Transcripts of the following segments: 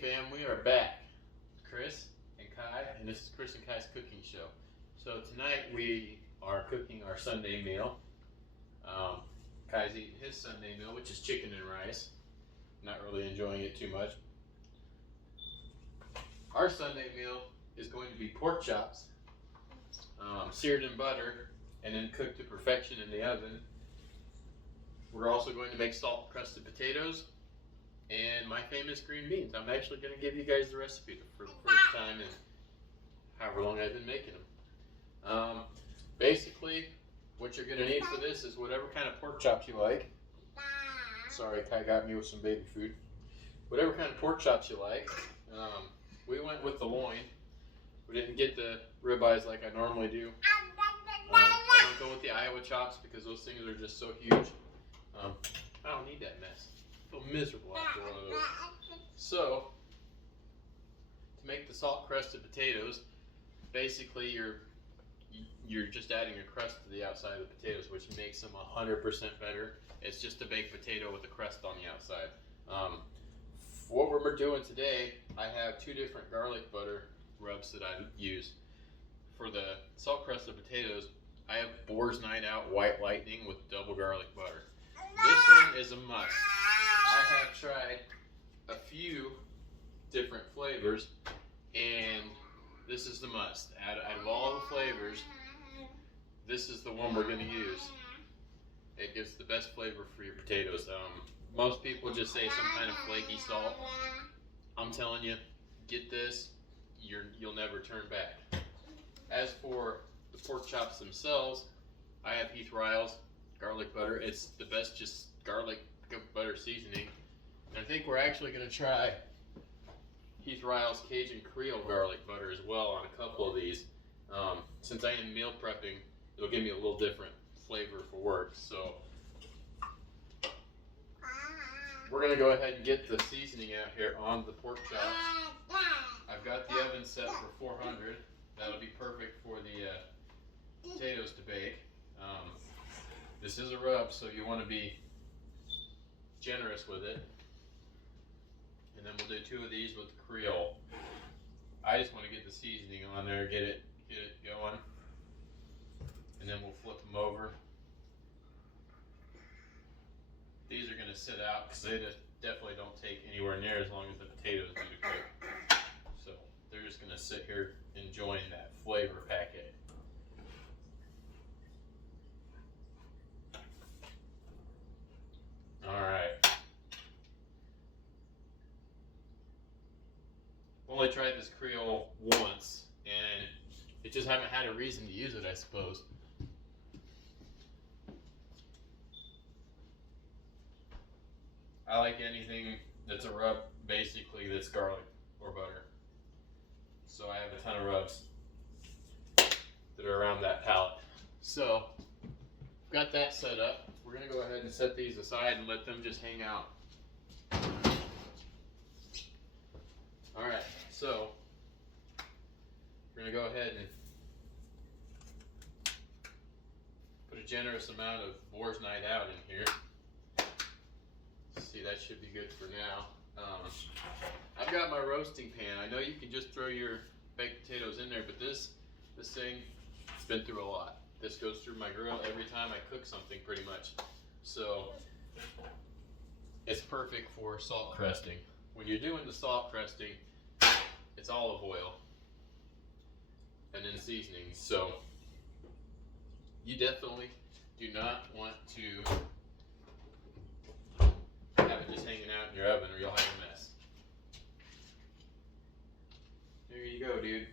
fam, we are back. Chris and Kai, and this is Chris and Kai's cooking show. So tonight we are cooking our Sunday meal. Kai's eating his Sunday meal, which is chicken and rice. Not really enjoying it too much. Our Sunday meal is going to be pork chops, seared in butter, and then cooked to perfection in the oven. We're also going to make salt crusted potatoes and my famous green beans. I'm actually going to give you guys the recipe for the first time in however long I've been making them. Basically, what you're going to need for this is whatever kind of pork chops you like. Sorry, Kai got me with some baby food. Whatever kind of pork chops you like. We went with the loin. We didn't get the ribeyes like I normally do. I don't go with the Iowa chops because those things are just so huge. I don't need that mess. I feel miserable after one of those. So, to make the salt crusted potatoes, basically you're just adding a crust to the outside of the potatoes, which makes them 100% better. It's just a baked potato with a crust on the outside. What we're doing today, I have two different garlic butter rubs that I use. For the salt crusted potatoes, I have Boars Night Out White Lightning with double garlic butter. This one is a must. I have tried a few different flavors, and this is the must. Out of all the flavors, this is the one we're going to use. It gives the best flavor for your potatoes. Most people just say some kind of flaky salt. I'm telling you, get this, you'll never turn back. As for the pork chops themselves, I have Heath Ryle's garlic butter. It's the best just garlic butter seasoning. And I think we're actually going to try Heath Ryle's Cajun Creole garlic butter as well on a couple of these. Since I am meal prepping, it'll give me a little different flavor for work. So we're going to go ahead and get the seasoning out here on the pork chops. I've got the oven set for 400. That'll be perfect for the potatoes to bake. This is a rub, so you want to be generous with it. And then we'll do two of these with the Creole. I just want to get the seasoning on there, get it going. And then we'll flip them over. These are going to sit out because they just definitely don't take anywhere near as long as the potatoes do to cook. So they're just going to sit here enjoying that flavor packet. Alright. Only tried this Creole once, and it just haven't had a reason to use it, I suppose. I like anything that's a rub, basically, that's garlic or butter. So I have a ton of rubs that are around that palette. So, got that set up. We're going to go ahead and set these aside and let them just hang out. Alright, so we're going to go ahead and put a generous amount of Boars Night Out in here. See, that should be good for now. I've got my roasting pan. I know you can just throw your baked potatoes in there, but this thing, it's been through a lot. This goes through my grill every time I cook something pretty much. So it's perfect for salt crusting. When you're doing the salt crusting, it's olive oil and then seasoning. So you definitely do not want to have it just hanging out in your oven or you'll have a mess. There you go, dude.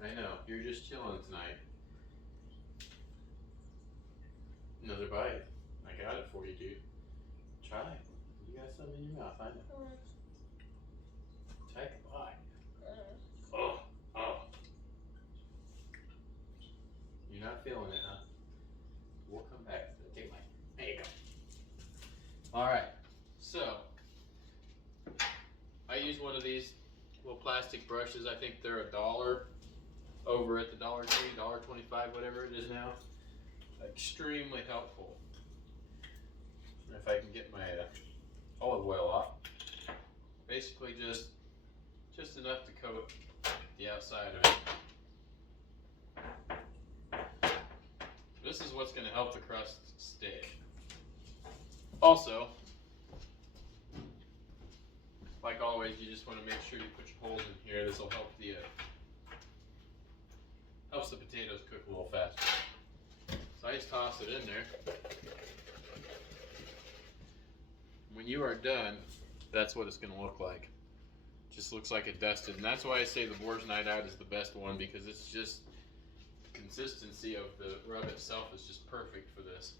I know, you're just chilling tonight. Another bite. I got it for you, dude. Try it. You got something in your mouth, I know. Take a bite. Oh. You're not feeling it, huh? We'll come back to it. Take a bite. There you go. Alright, so I use one of these little plastic brushes. I think they're $1 over at the Dollar Tree, $1.25, whatever it is now. Extremely helpful. If I can get my olive oil off. Basically just just enough to coat the outside of it. This is what's going to help the crust stay. Also, like always, you just want to make sure you put your holes in here. This will help helps the potatoes cook a little faster. So I just toss it in there. When you are done, that's what it's going to look like. Just looks like it dusted, and that's why I say the Boars Night Out is the best one, because it's just the consistency of the rub itself is just perfect for this.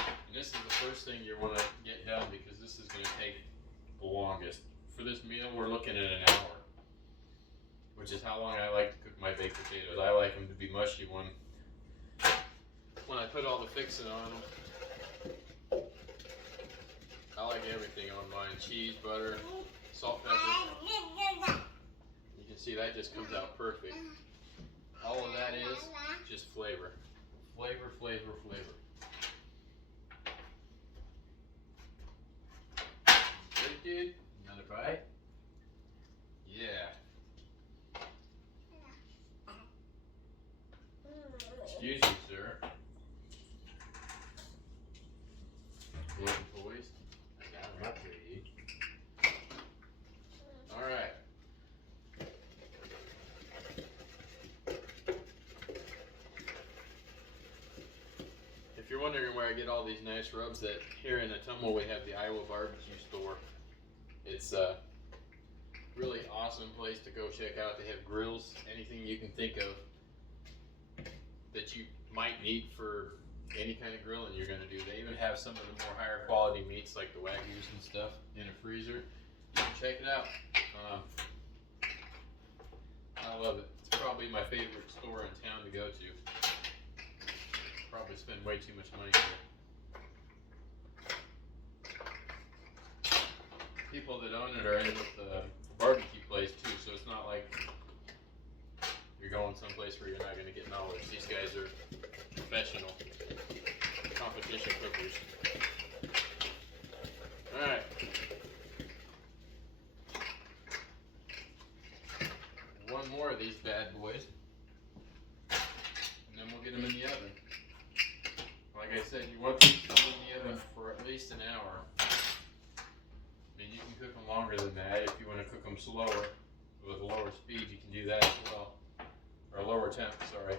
And this is the first thing you want to get done, because this is going to take the longest. For this meal, we're looking at an hour, which is how long I like to cook my baked potatoes. I like them to be mushy when I put all the fixing on them. I like everything on mine: cheese, butter, salt, pepper. You can see that just comes out perfect. All of that is just flavor. Flavor, flavor, flavor. Good, dude. Another bite? Yeah. Excuse me, sir. Little boys. I got them up here to eat. Alright. If you're wondering where I get all these nice rubs, that here in Atumwa we have the Iowa Barbecue Store. It's a really awesome place to go check out. They have grills, anything you can think of that you might need for any kind of grilling you're going to do. They even have some of the more higher quality meats like the Wagyus and stuff in a freezer. You can check it out. I love it. It's probably my favorite store in town to go to. Probably spend way too much money here. People that own it are in with the barbecue place too, so it's not like you're going someplace where you're not going to get knowledge. These guys are professional competition cookers. Alright. One more of these bad boys, and then we'll get them in the oven. Like I said, you want these to be in the oven for at least an hour. You can cook them longer than that. If you want to cook them slower with a lower speed, you can do that as well. Or lower temp, sorry.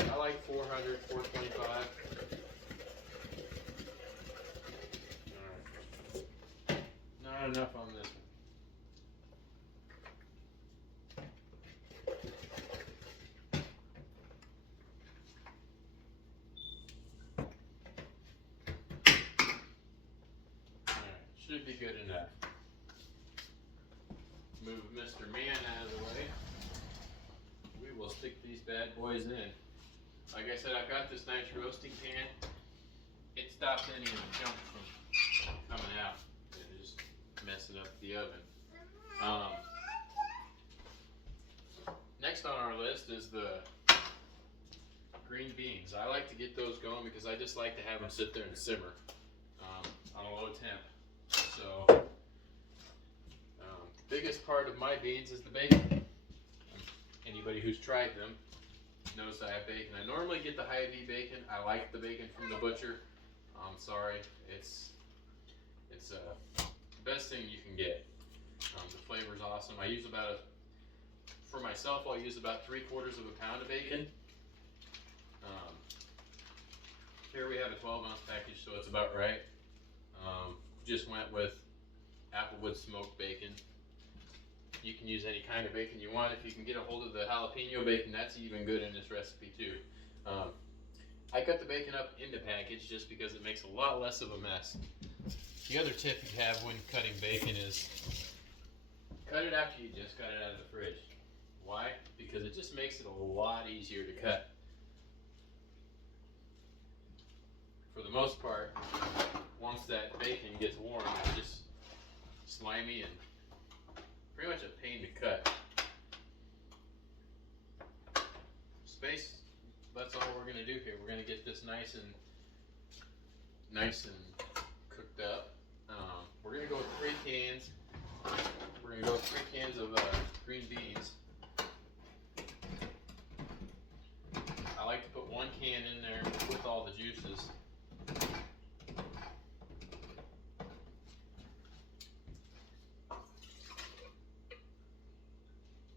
I like 400, 425. Alright. Not enough on this one. Should be good enough. Move Mr. Man out of the way. We will stick these bad boys in. Like I said, I've got this nice roasting pan. It stops any of the junk from coming out and just messing up the oven. Next on our list is the green beans. I like to get those going because I just like to have them sit there and simmer on a low temp. So, biggest part of my beans is the bacon. Anybody who's tried them knows that I have bacon. I normally get the Hy-Vee bacon. I like the bacon from the butcher. I'm sorry, it's the best thing you can get. The flavor's awesome. I use for myself, I'll use about 3/4 of a pound of bacon. Here we have a 12-ounce package, so it's about right. Just went with Applewood smoked bacon. You can use any kind of bacon you want. If you can get a hold of the jalapeno bacon, that's even good in this recipe too. I cut the bacon up into package just because it makes a lot less of a mess. The other tip you have when cutting bacon is cut it after you just got it out of the fridge. Why? Because it just makes it a lot easier to cut. For the most part, once that bacon gets warm, it's just slimy and pretty much a pain to cut. Space, that's all we're going to do here. We're going to get this nice and nice and cooked up. We're going to go with 3 cans. We're going to go with 3 cans of green beans. I like to put 1 can in there with all the juices.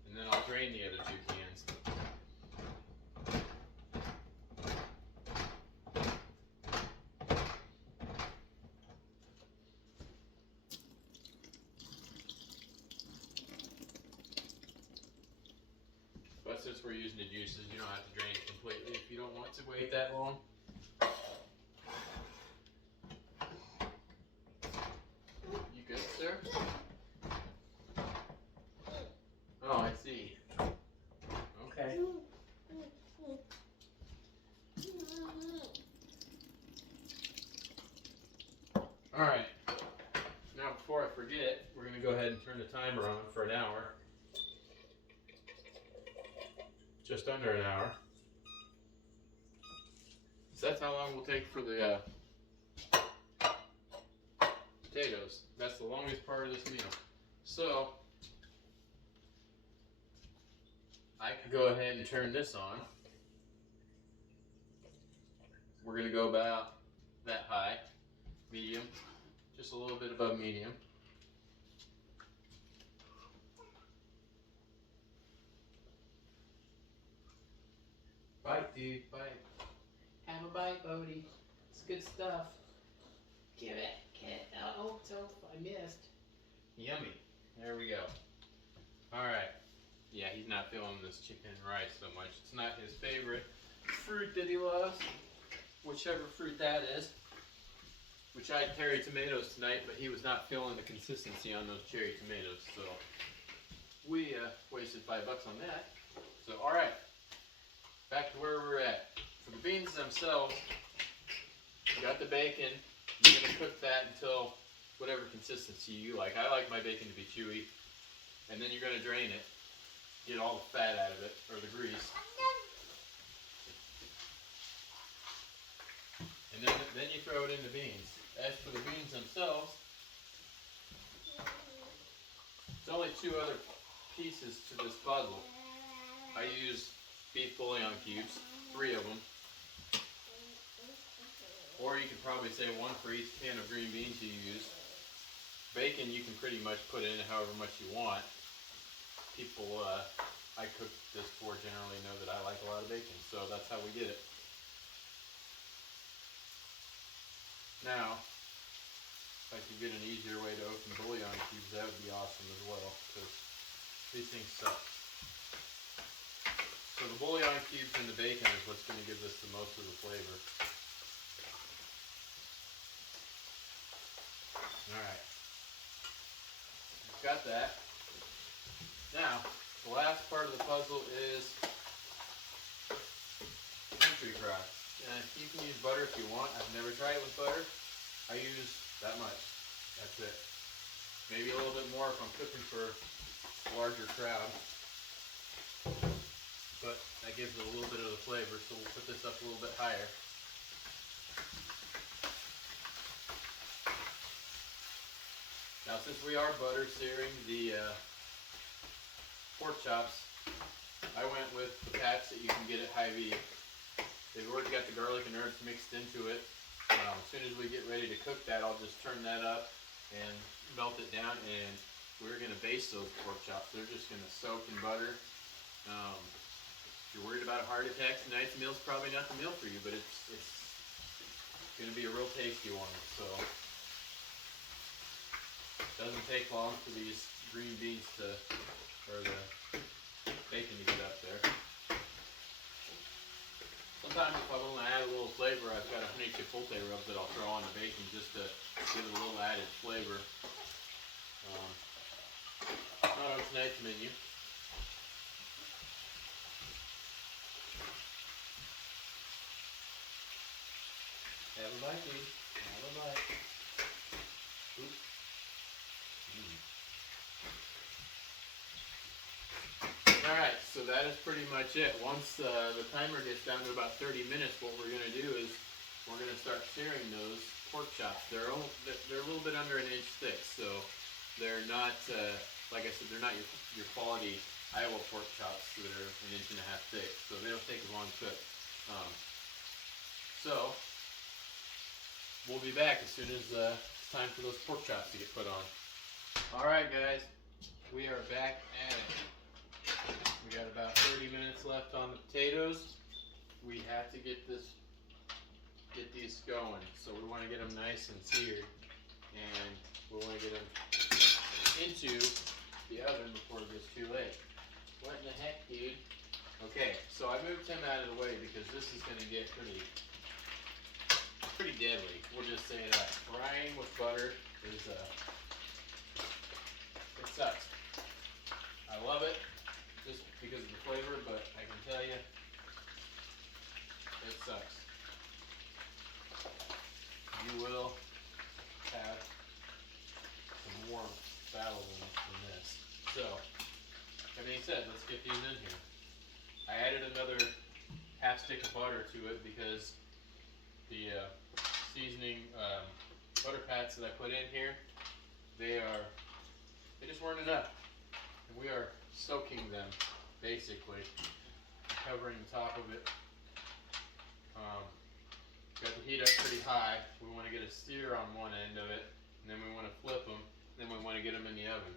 And then I'll drain the other 2 cans. But since we're using the juices, you don't have to drain it completely if you don't want to wait that long. You good, sir? Oh, I see. Okay. Alright. Now before I forget, we're going to go ahead and turn the timer on for an hour. Just under an hour. So that's how long we'll take for the potatoes. That's the longest part of this meal. So I could go ahead and turn this on. We're going to go about that high, medium, just a little bit above medium. Bite, dude, bite. Have a bite, Bodie. It's good stuff. Give it. Oh, I missed. Yummy. There we go. Alright. Yeah, he's not feeling this chicken and rice so much. It's not his favorite fruit that he loves. Whichever fruit that is. We tried cherry tomatoes tonight, but he was not feeling the consistency on those cherry tomatoes. So we wasted $5 on that. So, alright. Back to where we're at. For the beans themselves, you got the bacon. You're going to cook that until whatever consistency you like. I like my bacon to be chewy. And then you're going to drain it. Get all the fat out of it, or the grease. And then you throw it in the beans. As for the beans themselves, there's only 2 other pieces to this puzzle. I use beef bouillon cubes, 3 of them. Or you could probably say 1 for each can of green beans you use. Bacon you can pretty much put in however much you want. People I cook this for generally know that I like a lot of bacon, so that's how we did it. Now, if I could get an easier way to open bouillon cubes, that would be awesome as well, because these things suck. So the bouillon cubes and the bacon is what's going to give this the most of the flavor. Alright. Got that. Now, the last part of the puzzle is country crock. You can use butter if you want. I've never tried it with butter. I use that much. That's it. Maybe a little bit more if I'm cooking for a larger crowd. But that gives it a little bit of the flavor, so we'll put this up a little bit higher. Now since we are butter searing the pork chops, I went with the pats that you can get at Hy-Vee. They've already got the garlic and herbs mixed into it. As soon as we get ready to cook that, I'll just turn that up and melt it down, and we're going to baste those pork chops. They're just going to soak in butter. If you're worried about a heart attack, tonight's meal's probably not the meal for you, but it's going to be a real tasty one. So it doesn't take long for these green beans or the bacon to get up there. Sometimes if I want to add a little flavor, I've got a honey chipotle rub that I'll throw on the bacon just to give it a little added flavor. Not on tonight's menu. Have a bite, dude. Have a bite. Oops. Alright, so that is pretty much it. Once the timer gets down to about 30 minutes, what we're going to do is we're going to start searing those pork chops. They're a little bit under an inch thick, so they're not, like I said, they're not your quality Iowa pork chops that are an inch and a half thick, so they don't take as long to cook. So we'll be back as soon as it's time for those pork chops to get put on. Alright guys, we are back at it. We got about 30 minutes left on the potatoes. We have to get these going. So we want to get them nice and seared, and we want to get them into the oven before it gets too late. What in the heck, dude? Okay, so I moved him out of the way because this is going to get pretty deadly. We'll just say that. Frying with butter is it sucks. I love it just because of the flavor, but I can tell you, it sucks. You will have some more battle than this. So, that being said, let's get these in here. I added another half stick of butter to it because the seasoning butter pats that I put in here, they just weren't enough. And we are soaking them, basically, covering the top of it. Got the heat up pretty high. We want to get a sear on one end of it, and then we want to flip them, then we want to get them in the oven.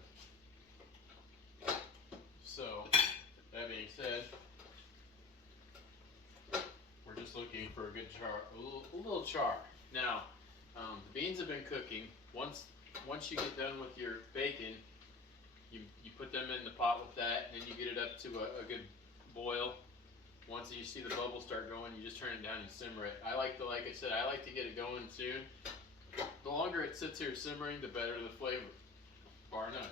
So, that being said, we're just looking for a good char, a little char. Now, the beans have been cooking. Once you get done with your bacon, you put them in the pot with that, and then you get it up to a good boil. Once you see the bubbles start going, you just turn it down and simmer it. Like I said, I like to get it going soon. The longer it sits here simmering, the better the flavor, bar none.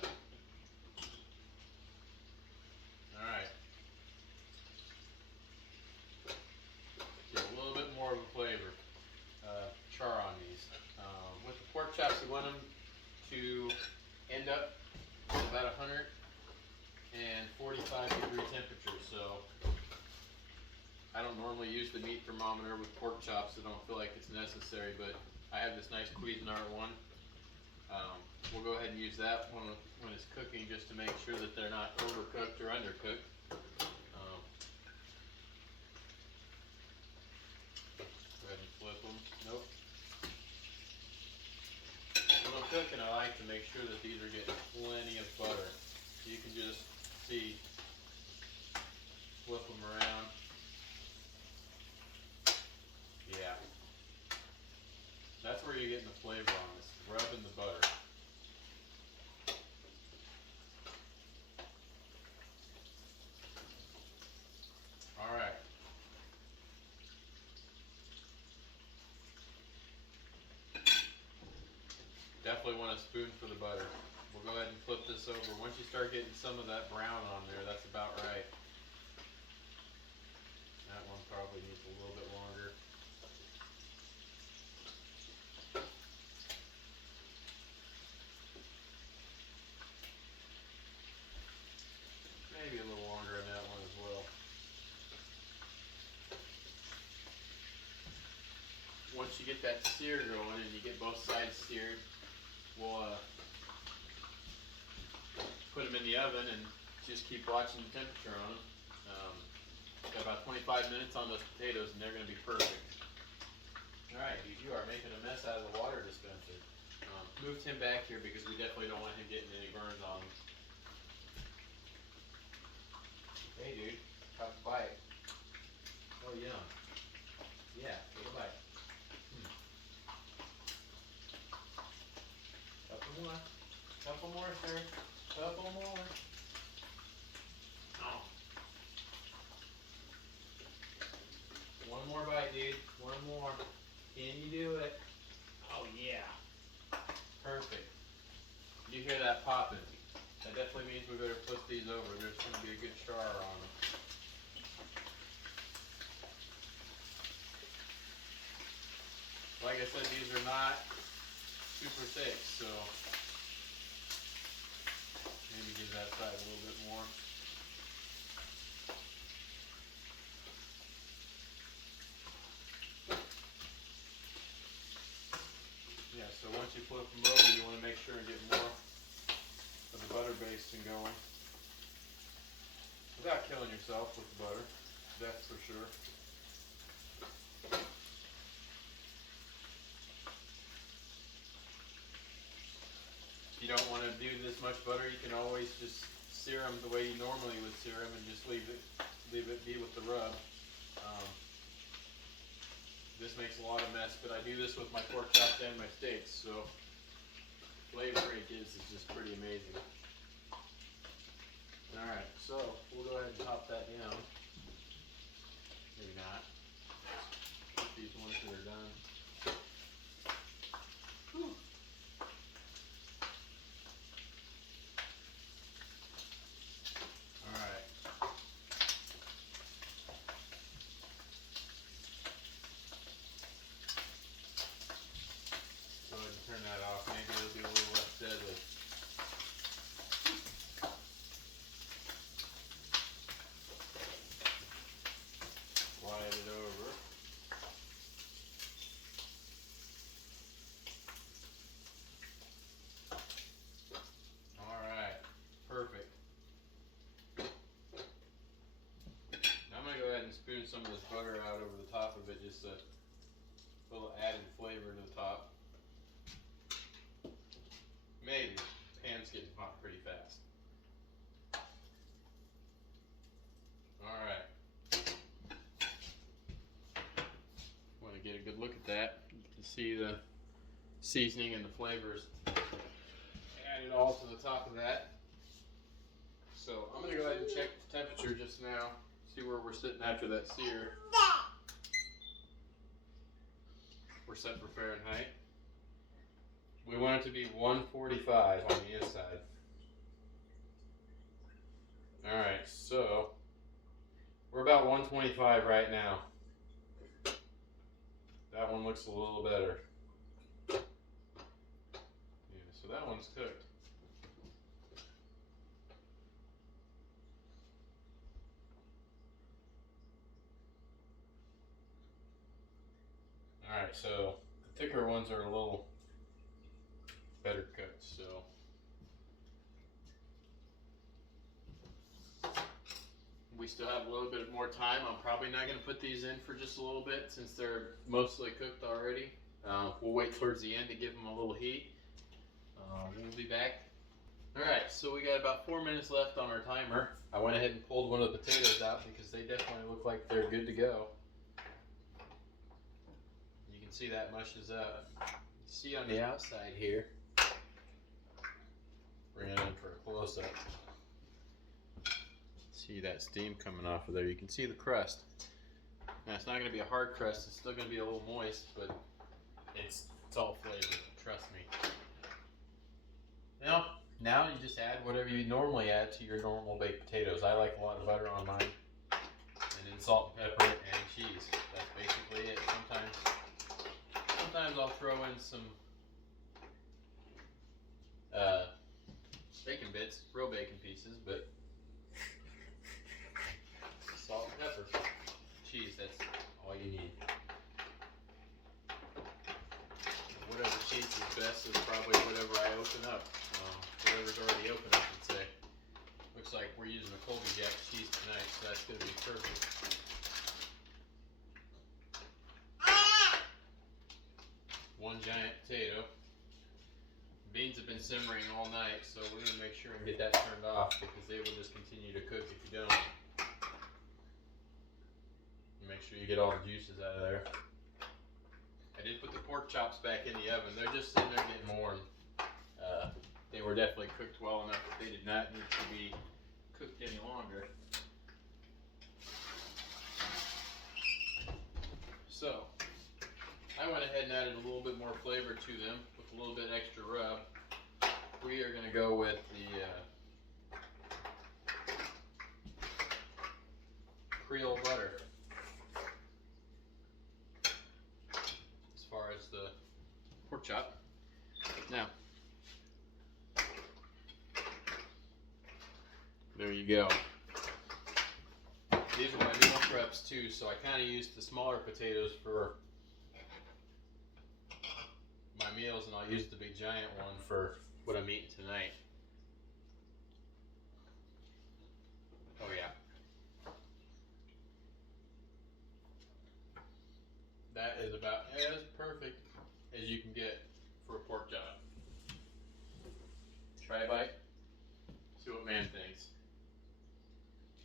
Alright. Get a little bit more of a flavor, char on these. With the pork chops, we want them to end up at about 145 degree temperature. So I don't normally use the meat thermometer with pork chops. I don't feel like it's necessary, but I have this nice Cuisinart one. We'll go ahead and use that one when it's cooking, just to make sure that they're not overcooked or undercooked. Go ahead and flip them. Nope. When I'm cooking, I like to make sure that these are getting plenty of butter. You can just see, flip them around. Yeah. That's where you're getting the flavor on this, rubbing the butter. Alright. Definitely want a spoon for the butter. We'll go ahead and flip this over. Once you start getting some of that brown on there, that's about right. That one probably needs a little bit longer. Maybe a little longer on that one as well. Once you get that sear going and you get both sides seared, we'll put them in the oven and just keep watching the temperature on them. Got about 25 minutes on those potatoes and they're going to be perfect. Alright, you are making a mess out of the water dispenser. Moved him back here because we definitely don't want him getting any burns on him. Hey dude, have a bite. Oh yum. Yeah, take a bite. Couple more. Couple more, sir. Couple more. Oh. One more bite, dude. One more. Can you do it? Oh yeah. Perfect. You hear that popping? That definitely means we better flip these over. There's going to be a good char on them. Like I said, these are not super thick, so maybe give that side a little bit more. So once you flip them over, you want to make sure and get more of the butter basting going. Without killing yourself with the butter, that's for sure. If you don't want to do this much butter, you can always just sear them the way you normally would sear them and just leave it be with the rub. This makes a lot of mess, but I do this with my pork chops and my steaks, so the flavor it gives is just pretty amazing. Alright, so we'll go ahead and top that down. Maybe not. These ones that are done. Whew. Alright. Go ahead and turn that off. Maybe it'll be a little less deadly. Slide it over. Alright, perfect. Now I'm going to go ahead and spoon some of this butter out over the top of it, just a little added flavor to the top. Maybe. Pan's getting hot pretty fast. Alright. Want to get a good look at that. You can see the seasoning and the flavors added all to the top of that. So I'm going to go ahead and check the temperature just now, see where we're sitting after that sear. We're set for Fahrenheit. We want it to be 145 on the inside. Alright, so we're about 125 right now. That one looks a little better. Yeah, so that one's cooked. Alright, so the thicker ones are a little better cooked, so we still have a little bit more time. I'm probably not going to put these in for just a little bit since they're mostly cooked already. We'll wait towards the end to give them a little heat. We'll be back. Alright, so we got about 4 minutes left on our timer. I went ahead and pulled one of the potatoes out because they definitely look like they're good to go. You can see that mushes up. See on the outside here. Bring it in for a close-up. See that steam coming off of there. You can see the crust. Now it's not going to be a hard crust. It's still going to be a little moist, but it's all flavored. Trust me. Now you just add whatever you normally add to your normal baked potatoes. I like a lot of butter on mine, and then salt and pepper and cheese. That's basically it. Sometimes I'll throw in some bacon bits, real bacon pieces, but salt and pepper, cheese, that's all you need. Whatever cheese is best is probably whatever I open up. Whatever's already open, I should say. Looks like we're using a Colby Jack cheese tonight, so that's going to be perfect. One giant potato. Beans have been simmering all night, so we're going to make sure and get that turned off because they will just continue to cook if you don't. Make sure you get all the juices out of there. I did put the pork chops back in the oven. They're just sitting there getting warm. They were definitely cooked well enough that they did not need to be cooked any longer. So, I went ahead and added a little bit more flavor to them with a little bit extra rub. We are going to go with the Creole butter. As far as the pork chop. Now, there you go. These are my meal preps too, so I kind of used the smaller potatoes for my meals, and I'll use the big giant one for what I'm eating tonight. Oh yeah. That is about as perfect as you can get for a pork chop. Try a bite. See what man thinks.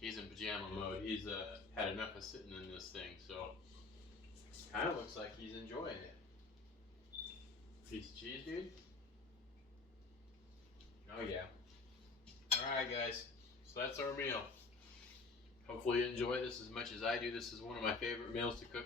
He's in pajama mode. He's had enough of sitting in this thing, so kind of looks like he's enjoying it. Piece of cheese, dude. Oh yeah. All right, guys. So that's our meal. Hopefully you enjoy this as much as I do. This is one of my favorite meals to cook